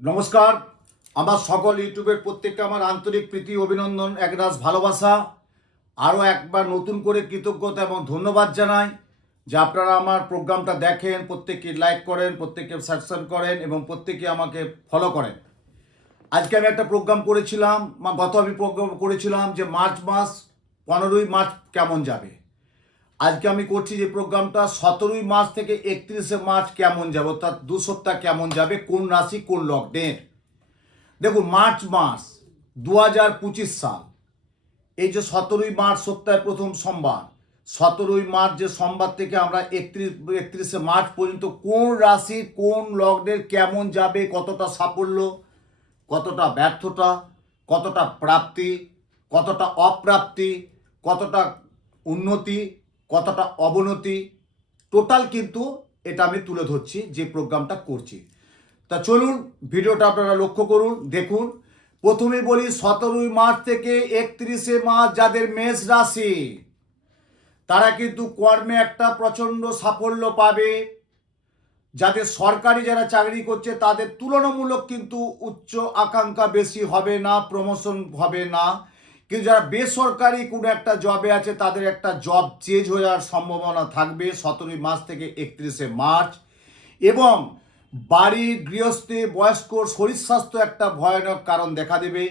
নমস্কার। আমার সকল ইউটিউবের প্রত্যেককে আমার আন্তরিক প্রীতি, অভিনন্দন, একরাশ ভালোবাসা। আরও একবার নতুন করে কৃতজ্ঞতা এবং ধন্যবাদ জানাই যে আপনারা আমার প্রোগ্রামটা দেখেন, প্রত্যেকে লাইক করেন, প্রত্যেকে সাবস্ক্রাইব করেন এবং প্রত্যেকে আমাকে ফলো করেন। আজকে আমি একটা প্রোগ্রাম করেছিলাম, আমি প্রোগ্রাম করেছিলাম যে মার্চ মাস 15ই মার্চ কেমন যাবে। আজকে আমি করছি যে প্রোগ্রামটা 17ই মার্চ থেকে 31শে মার্চ কেমন যাবে, অর্থাৎ 2 সপ্তাহ কেমন যাবে, কোন রাশি কোন লগ্নের। দেখুন, মার্চ মাস 2025 সাল, এই যে 17ই মার্চ সপ্তাহের প্রথম সোমবার, 17ই মার্চ যে সোমবার থেকে আমরা 31শে মার্চ পর্যন্ত কোন রাশি কোন লগ্নের কেমন যাবে, কতটা সাফল্য, কতটা ব্যর্থতা, কতটা প্রাপ্তি, কতটা অপ্রাপ্তি, কতটা উন্নতি, কতটা অবনতি, টোটাল কিন্তু এটা আমি তুলে ধরছি যে প্রোগ্রামটা করছি। তা চলুন ভিডিওটা আপনারা লক্ষ্য করুন, দেখুন। প্রথমে বলি 17ই মার্চ থেকে 31শে মার্চ যাদের মেষ রাশি, তারা কিন্তু কর্মে একটা প্রচণ্ড সাফল্য পাবে। যাদের সরকারি যারা চাকরি করছে তাদের তুলনামূলক কিন্তু উচ্চ আকাঙ্ক্ষা বেশি হবে না, প্রমোশন হবে না। কিন্তু যারা বেসরকারি কোনো একটা জবে আছে তাদের একটা জব চেঞ্জ হয়ে যাওয়ার সম্ভাবনা থাকবে 17ই মার্চ থেকে 31শে মার্চ। এবং বাড়ির গৃহস্থে বয়স্ক শরীর স্বাস্থ্য একটা ভয়ানক কারণ দেখা দেবে।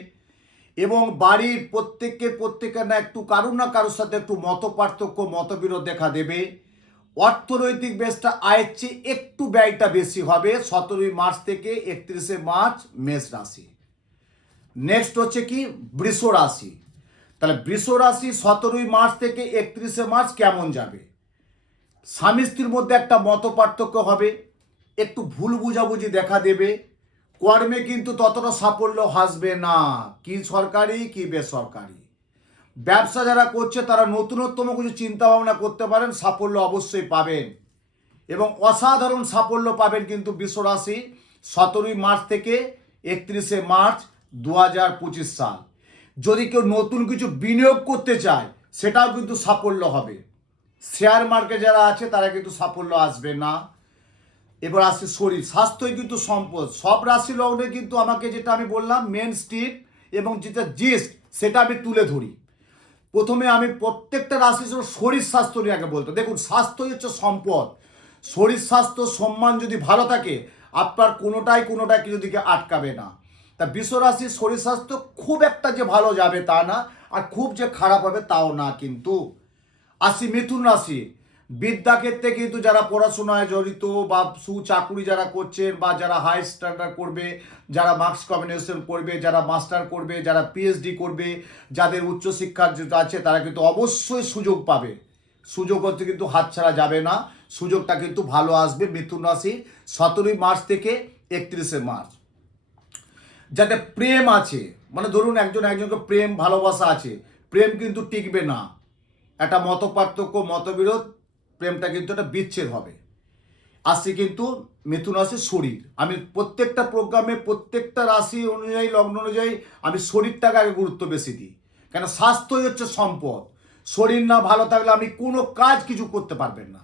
এবং বাড়ির প্রত্যেকের না একটু কারোর না কারোর সাথে একটু মতপার্থক্য, মতবিরোধ দেখা দেবে। অর্থনৈতিক বেশটা আয়ের চেয়ে একটু ব্যয়টা বেশি হবে 17ই মার্চ থেকে 31শে মার্চ মেষ রাশি। নেক্সট হচ্ছে কি বৃষ রাশি। তাহলে বৃষ রাশি 17ই মার্চ থেকে 31শে মার্চ কেমন যাবে। স্বামী স্ত্রীর মধ্যে একটা মতপার্থক্য হবে, একটু ভুল বুঝাবুঝি দেখা দেবে। কর্মে কিন্তু ততটা সাফল্য আসবে না, কি সরকারি কি বেসরকারি। ব্যবসা যারা করছে তারা নতুনতম কিছু চিন্তা ভাবনা করতে পারেন, সাফল্য অবশ্যই পাবেন এবং অসাধারণ সাফল্য পাবেন কিন্তু বৃষ রাশি 17ই মার্চ থেকে 31শে মার্চ 2025 সাল। যদি কেউ নতুন কিছু বিনিয়োগ করতে চায় সেটাও কিন্তু সাফল্য হবে। শেয়ার মার্কেট যারা আছে তারা কিন্তু সাফল্য আসবে না। এবার আসছে শরীর স্বাস্থ্যই কিন্তু সম্পদ। সব রাশি লগ্নে কিন্তু আমাকে যেটা আমি বললাম মেন স্ট্রিপ এবং যেটা জিস্ট সেটা আমি তুলে ধরি। প্রথমে আমি প্রত্যেকটা রাশির শরীর স্বাস্থ্য নিয়ে আগে বলতে। দেখুন, স্বাস্থ্যই হচ্ছে সম্পদ। শরীর স্বাস্থ্য সম্মান যদি ভালো থাকে আপনার কোনোটাই কিছু দিকে আটকাবে না। তা বৃষ রাশির শরীর স্বাস্থ্য খুব একটা যে ভালো যাবে তা না, আর খুব যে খারাপ হবে তাও না। কিন্তু আসি মিথুন রাশি। বিদ্যাক্ষেত্রে কিন্তু যারা পড়াশোনায় জড়িত বা সুচাকুরি যারা করছেন বা যারা হাই স্ট্যান্ডার্ড করবে, যারা মার্কস কম্বিনেশন করবে, যারা মাস্টার করবে, যারা পিএইচডি করবে, যাদের উচ্চশিক্ষা আছে তারা কিন্তু অবশ্যই সুযোগ পাবে। সুযোগ হচ্ছে কিন্তু হাতছাড়া যাবে না, সুযোগটা কিন্তু ভালো আসবে মিথুন রাশি 17ই মার্চ থেকে 31শে মার্চ। যাতে প্রেম আছে, মানে ধরুন একজনকে প্রেম ভালোবাসা আছে, প্রেম কিন্তু টিকবে না। একটা মতপার্থক্য, মতবিরোধ, প্রেমটা কিন্তু একটা বিচ্ছেদ হবে। আসছে কিন্তু মিথুন রাশির শরীর। আমি প্রত্যেকটা প্রোগ্রামে প্রত্যেকটা রাশি অনুযায়ী, লগ্ন অনুযায়ী আমি শরীরটাকে আগে গুরুত্ব বেশি দিই, কেন স্বাস্থ্যই হচ্ছে সম্পদ। শরীর না ভালো থাকলে আপনি কোনো কাজ কিছু করতে পারবেন না।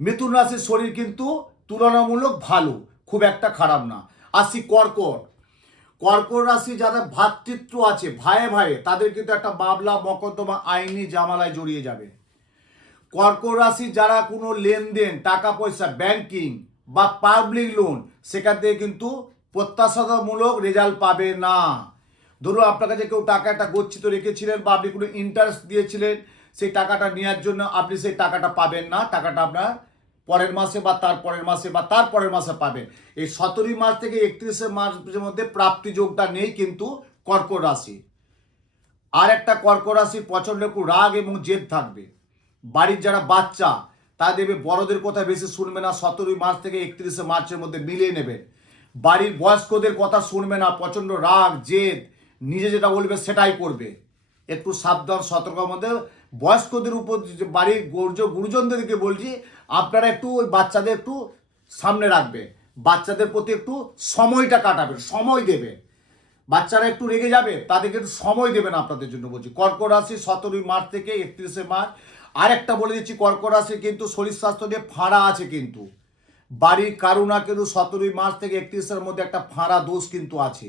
মিথুন রাশির শরীর কিন্তু তুলনামূলক ভালো, খুব একটা খারাপ না। আসছি কর্কট রাশি যারা ভ্রাতৃত্ব আছে, ভাইয়ে ভাইয়ে, তাদের কিন্তু একটা মামলা মকদ্দমা আইনি জামালায় জড়িয়ে যাবে। কর্কট রাশি যারা কোনো লেনদেন, টাকা পয়সা, ব্যাংকিং বা পাবলিক লোন, সেখান থেকে কিন্তু প্রত্যাশামূলক রেজাল্ট পাবে না। ধরুন আপনার কাছে কেউ টাকা একটা গচ্ছিত রেখেছিলেন বা আপনি কোনো ইন্টারেস্ট দিয়েছিলেন, সেই টাকাটা নেওয়ার জন্য আপনি সেই টাকাটা পাবেন না। টাকাটা আপনার পরের মাসে বা তার পরের মাসে বা তার পরের মাসে পাবেন। এই 17ই মার্চ থেকে 31শে মার্চের মধ্যে প্রাপ্তি যোগটা নেই কিন্তু কর্কট রাশি। আর একটা কর্কট রাশির প্রচণ্ড একটু রাগ এবং জেদ থাকবে। বাড়ির যারা বাচ্চা তা দেবে বড়দের কথা বেশি শুনবে না, 17ই মার্চ থেকে 31শে মার্চের মধ্যে মিলিয়ে নেবেন। বাড়ির বয়স্কদের কথা শুনবে না, প্রচণ্ড রাগ জেদ, নিজে যেটা বলবে সেটাই করবে। একটু সাবধান, সতর্কের মধ্যে। বয়স্কদের উপর বাড়ির গুরুজনদেরকে বলছি আপনারা একটু ওই বাচ্চাদের একটু সামনে রাখবে, বাচ্চাদের প্রতি একটু সময়টা কাটাবেন, সময় দেবে। বাচ্চারা একটু রেগে যাবে, তাদেরকে একটু সময় দেবেন আপনাদের জন্য বলছি। কর্কট রাশি 17ই মার্চ থেকে 31শে মার্চ। আর একটা বলে দিচ্ছি, কর্কট রাশি কিন্তু শরীর স্বাস্থ্য নিয়ে ফাঁড়া আছে কিন্তু। বাড়ির কারুনা কিন্তু 17ই মার্চ থেকে 31-এর মধ্যে একটা ফাঁড়া দোষ কিন্তু আছে।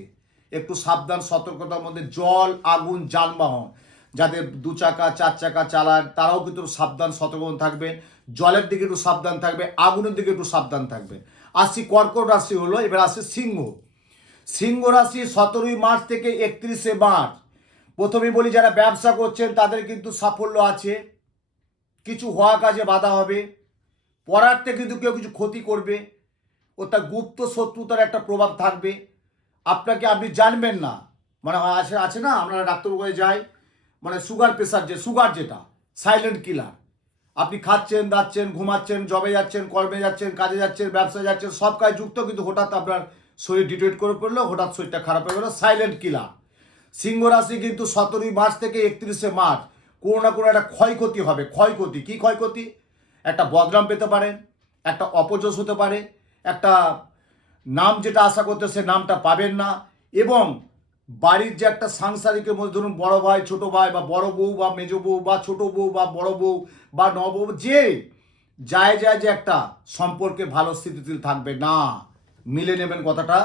একটু সাবধান, সতর্কতার মধ্যে। জল, আগুন, যানবাহন যাদের 2 চাকা 4 চাকা চালান তারাও কিন্তু সাবধান সতর্ক থাকবেন। জলের দিকে একটু সাবধান থাকবে, আগুনের দিকে একটু সাবধান থাকবে। আসি কর্কট রাশি হলো, এবার আসে সিংহ। সিংহ রাশি 17ই মার্চ থেকে 31শে মার্চ। প্রথমেই বলি যারা ব্যবসা করছেন তাদের কিন্তু সাফল্য আছে, কিছু হওয়া কাজে বাধা হবে, পরার্থে কিন্তু কেউ কিছু ক্ষতি করবে, ও তার গুপ্ত শত্রুতার একটা প্রভাব থাকবে। আপনাকে আপনি জানবেন না, মানে আছে না, আমরা ডাক্তারবাবুকে যাই, মানে সুগার প্রেশার, যে সুগার যেটা সাইলেন্ট কিলার। আপনি খাচ্ছেন, দাচ্ছেন, ঘুমাচ্ছেন, জবে যাচ্ছেন, কর্মে যাচ্ছেন, কাজে যাচ্ছেন, ব্যবসায় যাচ্ছেন, সব কাজ যুক্ত, কিন্তু হঠাৎ আপনার শরীর ডিটেক্ট করে পড়লো, হঠাৎ শরীরটা খারাপ হয়ে গেলো, সাইলেন্ট কিলার। সিংহ রাশি কিন্তু 17ই মার্চ থেকে 31শে মার্চ কোনো না কোনো একটা ক্ষয়ক্ষতি হবে। ক্ষয়ক্ষতি, কি ক্ষয়ক্ষতি? একটা বদনাম পেতে পারেন, একটা অপযশ হতে পারে, একটা নাম যেটা আশা করতে সে নামটা পাবেন না, এবং বাড়ির যে একটা সাংসারিকের মধ্যে ধরুন বড় ভাই, ছোট ভাই, বা বড় বউ বা মেজ বউ, বা ছোট বউ বা বড় বউ বা নবউ, যে যে একটা সম্পর্কে ভালো স্থিতিশীল থাকবে না। মিলে নেবেন কথাটা।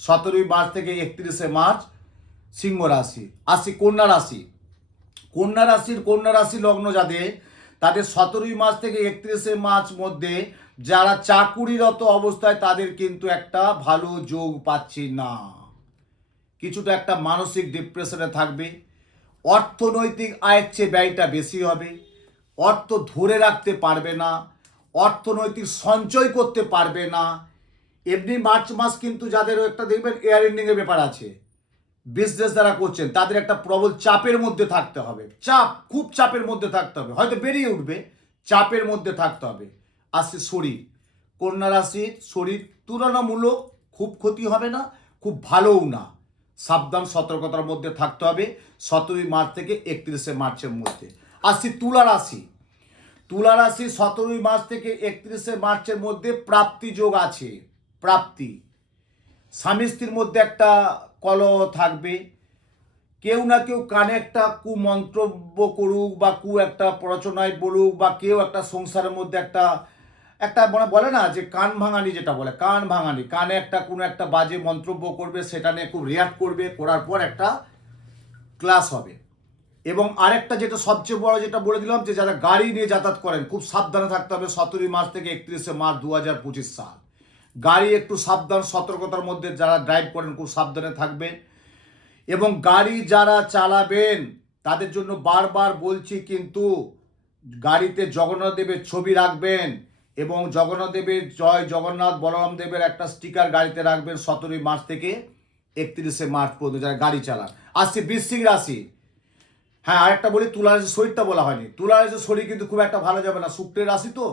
17ই মার্চ থেকে 31শে মার্চ সিংহ রাশি। আসি কন্যা রাশি। কন্যা রাশি লগ্ন যাদের, তাদের 17ই মার্চ থেকে 31শে মার্চ মধ্যে যারা চাকুরিরত অবস্থায় তাদের কিন্তু একটা ভালো যোগ পাচ্ছি না। কিছুটা একটা মানসিক ডিপ্রেশনে থাকবে। অর্থনৈতিক আয়ের চেয়ে ব্যয়টা বেশি হবে। অর্থ ধরে রাখতে পারবে না, অর্থনৈতিক সঞ্চয় করতে পারবে না। এমনি মার্চ মাস কিন্তু যাদেরও একটা দেখবেন এয়ার এন্ডিংয়ের ব্যাপার আছে, বিজনেস যারা করছেন তাদের একটা প্রবল চাপের মধ্যে থাকতে হবে। চাপ, খুব চাপের মধ্যে থাকতে হবে, হয়তো বেরিয়ে উঠবে, চাপের মধ্যে থাকতে হবে। আসছে শরীর। কন্যা রাশির শরীর তুলনামূলক খুব ক্ষতি হবে না, খুব ভালোও না। সাবধান সতর্কতার মধ্যে থাকতে হবে 17ই মার্চ থেকে 31শে মার্চের মধ্যে। আসছি তুলা রাশি। তুলা রাশি 17ই মার্চ থেকে 31শে মার্চের মধ্যে প্রাপ্তি যোগ আছে। প্রাপ্তি, স্বামী স্ত্রীর মধ্যে একটা কলহ থাকবে। কেউ না কেউ কানে একটা কুমন্তব্য করুক, বা একটা প্ররোচনায় বলুক, বা কেউ একটা সংসারের মধ্যে একটা একটা মানে বলে না যে কান ভাঙানি, যেটা বলে কান ভাঙানি, কানে একটা কোনো একটা বাজে মন্তব্য করবে, সেটা নিয়ে খুব রিয়াক্ট করবে, করার পর একটা ক্লাস হবে। এবং আরেকটা যেটা সবচেয়ে বড়, যেটা বলে দিলাম, যে যারা গাড়ি নিয়ে যাতায়াত করেন খুব সাবধানে থাকতে হবে 17ই মার্চ থেকে 31শে মার্চ 2025 সাল। গাড়ি একটু সাবধান সতর্কতার মধ্যে যারা ড্রাইভ করেন খুব সাবধানে থাকবেন। এবং গাড়ি যারা চালাবেন তাদের জন্য বারবার বলছি, কিন্তু গাড়িতে জগন্নাথ দেবের ছবি রাখবেন, এবং জগন্নাথ দেবের জয় জগন্নাথ বলরাম দেবের একটা স্টিকার গাড়িতে রাখবেন 17ই মার্চ থেকে 31শে মার্চ পর্যন্ত যারা গাড়ি চালান। আসছে বৃশ্চিক রাশি। হ্যাঁ, আরেকটা বলি, তুলা রাশির শরীরটা বলা হয়নি। তুলা রাশির শরীর কিন্তু খুব একটা ভালো যাবে না, শুক্রের রাশি তো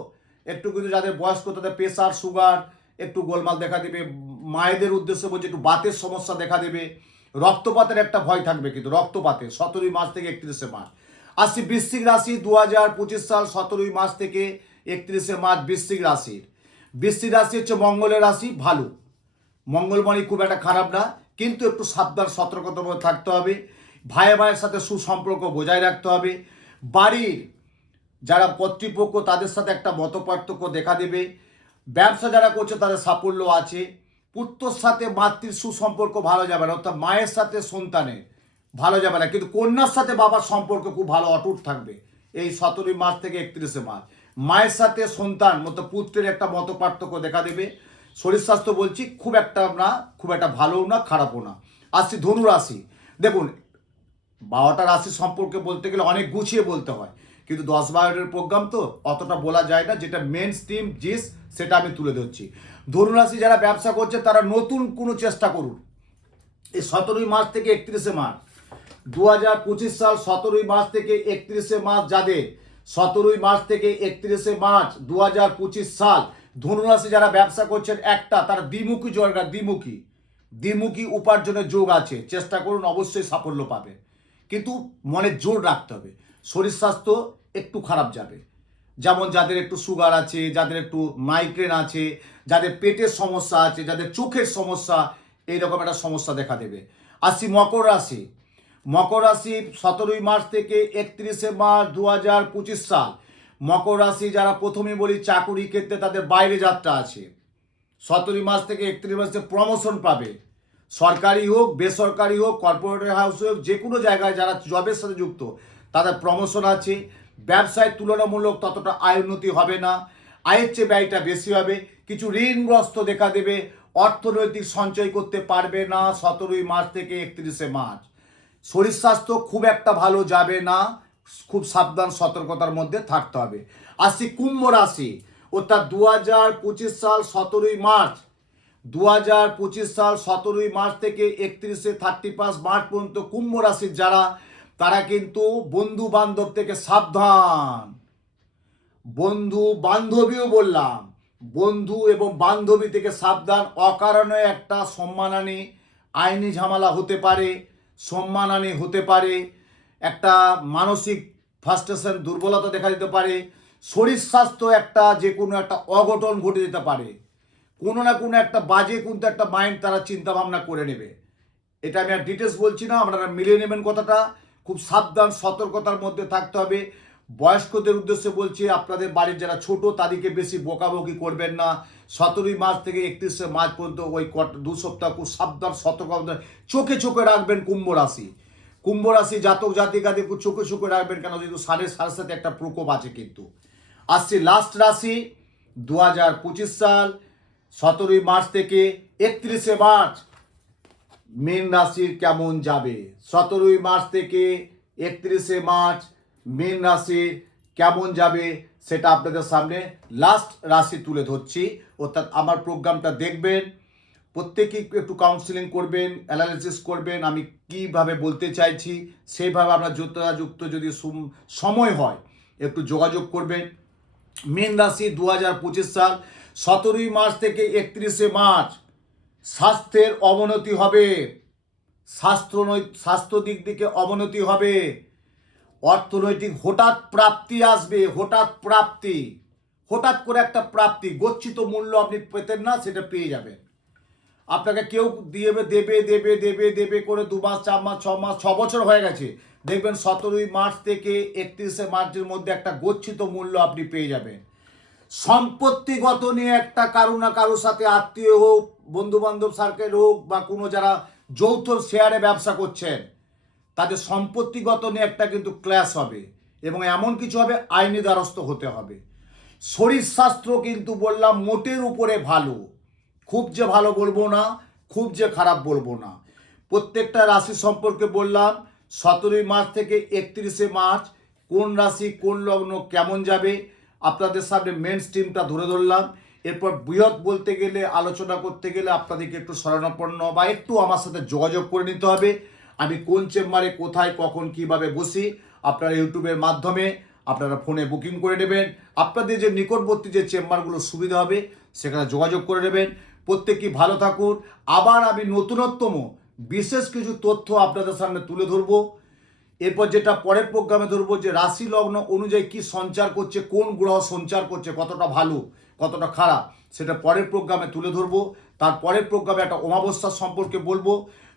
একটু কিন্তু যাদের বয়স্ক তাদের প্রেশার, সুগার, একটু গোলমাল দেখা দেবে। মায়েদের উদ্দেশ্যে বলছে একটু বাতের সমস্যা দেখা দেবে। রক্তপাতের একটা ভয় থাকবে, কিন্তু রক্তপাতের 17ই মার্চ থেকে 31শে মার্চ। আসছি বৃশ্চিক রাশি 2025 সাল 17ই মার্চ থেকে 31শে মার্চ বৃশ্চিক রাশির। বৃশ্চিক রাশি হচ্ছে মঙ্গলের রাশি, ভালো। মঙ্গলমণি খুব একটা খারাপ না, কিন্তু একটু সাবধান সতর্কতার মধ্যে থাকতে হবে। ভাইয়ের সাথে সুসম্পর্ক বজায় রাখতে হবে। বাড়ির যারা কর্তৃপক্ষ তাদের সাথে একটা মতপার্থক্য দেখা দেবে। ব্যবসা যারা করছে তাদের সাফল্য আছে। পুত্রর সাথে মাতৃর সুসম্পর্ক ভালো যাবে না, অর্থাৎ মায়ের সাথে সন্তানের ভালো যাবে না, কিন্তু কন্যার সাথে বাবার সম্পর্ক খুব ভালো অটুট থাকবে এই 17ই মার্চ থেকে 31শে মার্চ। মায়ের সাথে সন্তান মতো পুত্রের একটা মতপার্থক্য দেখা দেবে। শরীর স্বাস্থ্য বলছি খুব একটা না, খুব একটা ভালোও না, খারাপও না। আসছি ধনু রাশি। দেখুন, 12টা রাশি সম্পর্কে বলতে গেলে অনেক গুছিয়ে বলতে হয়, কিন্তু 10-12টার প্রোগ্রাম তো অতটা বলা যায় না। যেটা মেন স্ট্রিম জিস সেটা আমি তুলে ধরছি। ধনুরাশি যারা ব্যবসা করছে তারা নতুন কোনো চেষ্টা করুন এই 17ই মার্চ থেকে 31শে মার্চ 2025 সাল। 17ই মার্চ থেকে 31শে মার্চ যাদের, 17ই মার্চ থেকে 31শে মার্চ 2025 সাল ধনুরাশি যারা ব্যবসা করছেন, একটা তারা দ্বিমুখী জায়গা, দ্বিমুখী উপার্জনের যোগ আছে। চেষ্টা করুন, অবশ্যই সাফল্য পাবেন, কিন্তু মনে জোর রাখতে হবে। শরীর স্বাস্থ্য একটু খারাপ যাবে, যেমন যাদের একটু সুগার আছে, যাদের একটু মাইগ্রেন আছে, যাদের পেটের সমস্যা আছে, যাদের চোখের সমস্যা, এইরকম একটা সমস্যা দেখা দেবে। আসছি মকর রাশি। মকর রাশি 17ই মার্চ থেকে 31শে মার্চ 2025 সাল। মকর রাশি যারা, প্রথমে বলি চাকুরি ক্ষেত্রে তাদের বাইরে যাত্রা আছে, 17 মাস থেকে 31 মাসে প্রমোশন পাবে। সরকারি হোক, বেসরকারি হোক, কর্পোরেট হাউস হোক, যে কোনো জায়গায় যারা জবের সাথে যুক্ত তাদের প্রমোশন আছে। ব্যবসায় তুলনামূলক ততটা আয় উন্নতি হবে না, আয়ের চেয়ে ব্যয়টা বেশি হবে। কিছু ঋণগ্রস্ত দেখা দেবে, অর্থনৈতিক সঞ্চয় করতে পারবে না 17 মার্চ থেকে 31 মার্চ। শরীর স্বাস্থ্য খুব একটা ভালো যাবে না, খুব সাবধান সতর্কতার মধ্যে থাকতে হবে। আসি কুম্ভ রাশি, অর্থাৎ 2025 সাল 17 মার্চ, 2025 সাল 17 মার্চ থেকে 31 মার্চ পর্যন্ত কুম্ভ রাশির যারা, তারা কিন্তু বন্ধু বান্ধব থেকে সাবধান। বন্ধু বান্ধবীও বললাম, বন্ধু এবং বান্ধবী থেকে সাবধান। অকারণে একটা সম্মানহানি, আইনি ঝামেলা হতে পারে, সম্মানহানি হতে পারে, একটা মানসিক ফ্রাস্ট্রেশন, দুর্বলতা দেখা দিতে পারে। শরীর স্বাস্থ্য একটা যে কোনো একটা অঘটন ঘটে যেতে পারে। কোনো না কোনো একটা বাজে কিন্তু একটা মাইন্ড তারা চিন্তা ভাবনা করে নেবে। এটা আমি আর ডিটেলস বলছি না, আপনারা মিলিয়ে নেবেন কথাটা। খুব সাবধান সতর্কতার মধ্যে থাকতে হবে। বয়স্কদের উদ্দেশ্যে বলছি, আপনাদের বাড়ির যারা ছোট তাদেরকে বেশি বকাবকি করবেন না। 17 মার্চ থেকে 31 মার্চ পর্যন্ত ওই 2 সপ্তাহ খুব সাবধান সতর্কতা চোখে চোখে রাখবেন কুম্ভ রাশি। কুম্ভ রাশি জাতক জাতিকাদের চোখে চোখে রাখবেন, কেন যেহেতু সাড়ে সাথে একটা প্রকোপ আছে। কিন্তু আসছে লাস্ট রাশি, 2025 সাল 17 মার্চ থেকে 31 মার্চ মীন রাশির কেমন যাবে। 17 মার্চ থেকে 31 মার্চ মীন রাশির কেমন যাবে সেটা আপনাদের সামনে লাস্ট রাশি তুলে ধরছি। অর্থাৎ আমার প্রোগ্রামটা দেখবেন, প্রত্যেকেই একটু কাউন্সিলিং করবেন, অ্যানালিসিস করবেন, আমি কিভাবে বলতে চাইছি সেইভাবে আপনার যথাযুক্ত যদি সময় হয় একটু যোগাযোগ করবেন। মীন রাশি 2025 সাল 17 মার্চ থেকে 31 মার্চ স্বাস্থ্যের অবনতি হবে, স্বাস্থ্য দিক থেকে অবনতি হবে। অর্থনৈতিক হঠাৎ প্রাপ্তি আসবে, হঠাৎ করে একটা প্রাপ্তি, গচ্ছিত মূল্য আপনি পেতেন না, সেটা পেয়ে যাবেন। আপনাকে কেউ দেবে করে 2 মাস 4 মাস 6 মাস 6 বছর হয়ে গেছে, দেখবেন 17 মার্চ থেকে 31 মার্চের মধ্যে একটা গচ্ছিত মূল্য আপনি পেয়ে যাবেন। সম্পত্তিগত নিয়ে একটা কারো না কারোর সাথে, আত্মীয় হোক, বন্ধু বান্ধব সার্কেল হোক, বা কোনো যারা যৌথ শেয়ারে ব্যবসা করছেন তাদের সম্পত্তিগত নিয়ে একটা কিন্তু ক্ল্যাশ হবে, এবং এমন কিছু হবে আইনি দ্বারস্থ হতে হবে। শরীর স্বাস্থ্য কিন্তু বললাম মোটের উপরে ভালো, খুব যে ভালো বলবো না, খুব যে খারাপ বলবো না। প্রত্যেকটা রাশি সম্পর্কে বললাম। 17 মার্চ থেকে 31 মার্চ কোন রাশি কোন লগ্ন কেমন যাবে আপনাদের সামনে মেন স্ট্রিমটা ধরে ধরলাম। এরপর বৃহৎ বলতে গেলে, আলোচনা করতে গেলে আপনাদেরকে একটু শরণাপন্ন বা একটু আমার সাথে যোগাযোগ করে নিতে হবে। আমি কোন চেম্বারে, কোথায়, কখন, কিভাবে বসি, আপনারা ইউটিউবের মাধ্যমে আপনারা ফোনে বুকিং করে নেবেন। আপনাদের যে নিকটবর্তী যে চেম্বারগুলো সুবিধা হবে সেখানে যোগাযোগ করে নেবেন। প্রত্যেকেই ভালো থাকুন। আবার আমি নতুনতম বিশেষ কিছু তথ্য আপনাদের সামনে তুলে ধরবো। এরপর যেটা পরের প্রোগ্রামে ধরবো, যে রাশি লগ্ন অনুযায়ী কি সঞ্চার করছে, কোন গ্রহ সঞ্চার করছে, কতটা ভালো কতটা খারাপ, সেটা পরের প্রোগ্রামে তুলে ধরবো। তার পরের প্রোগ্রামে একটা অমাবস্যা সম্পর্কে বলবো।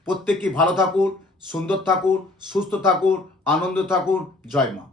প্রত্যেকেই ভালো থাকুন, সুন্দর থাকুন, সুস্থ থাকুন, আনন্দ থাকুন। জয় মা।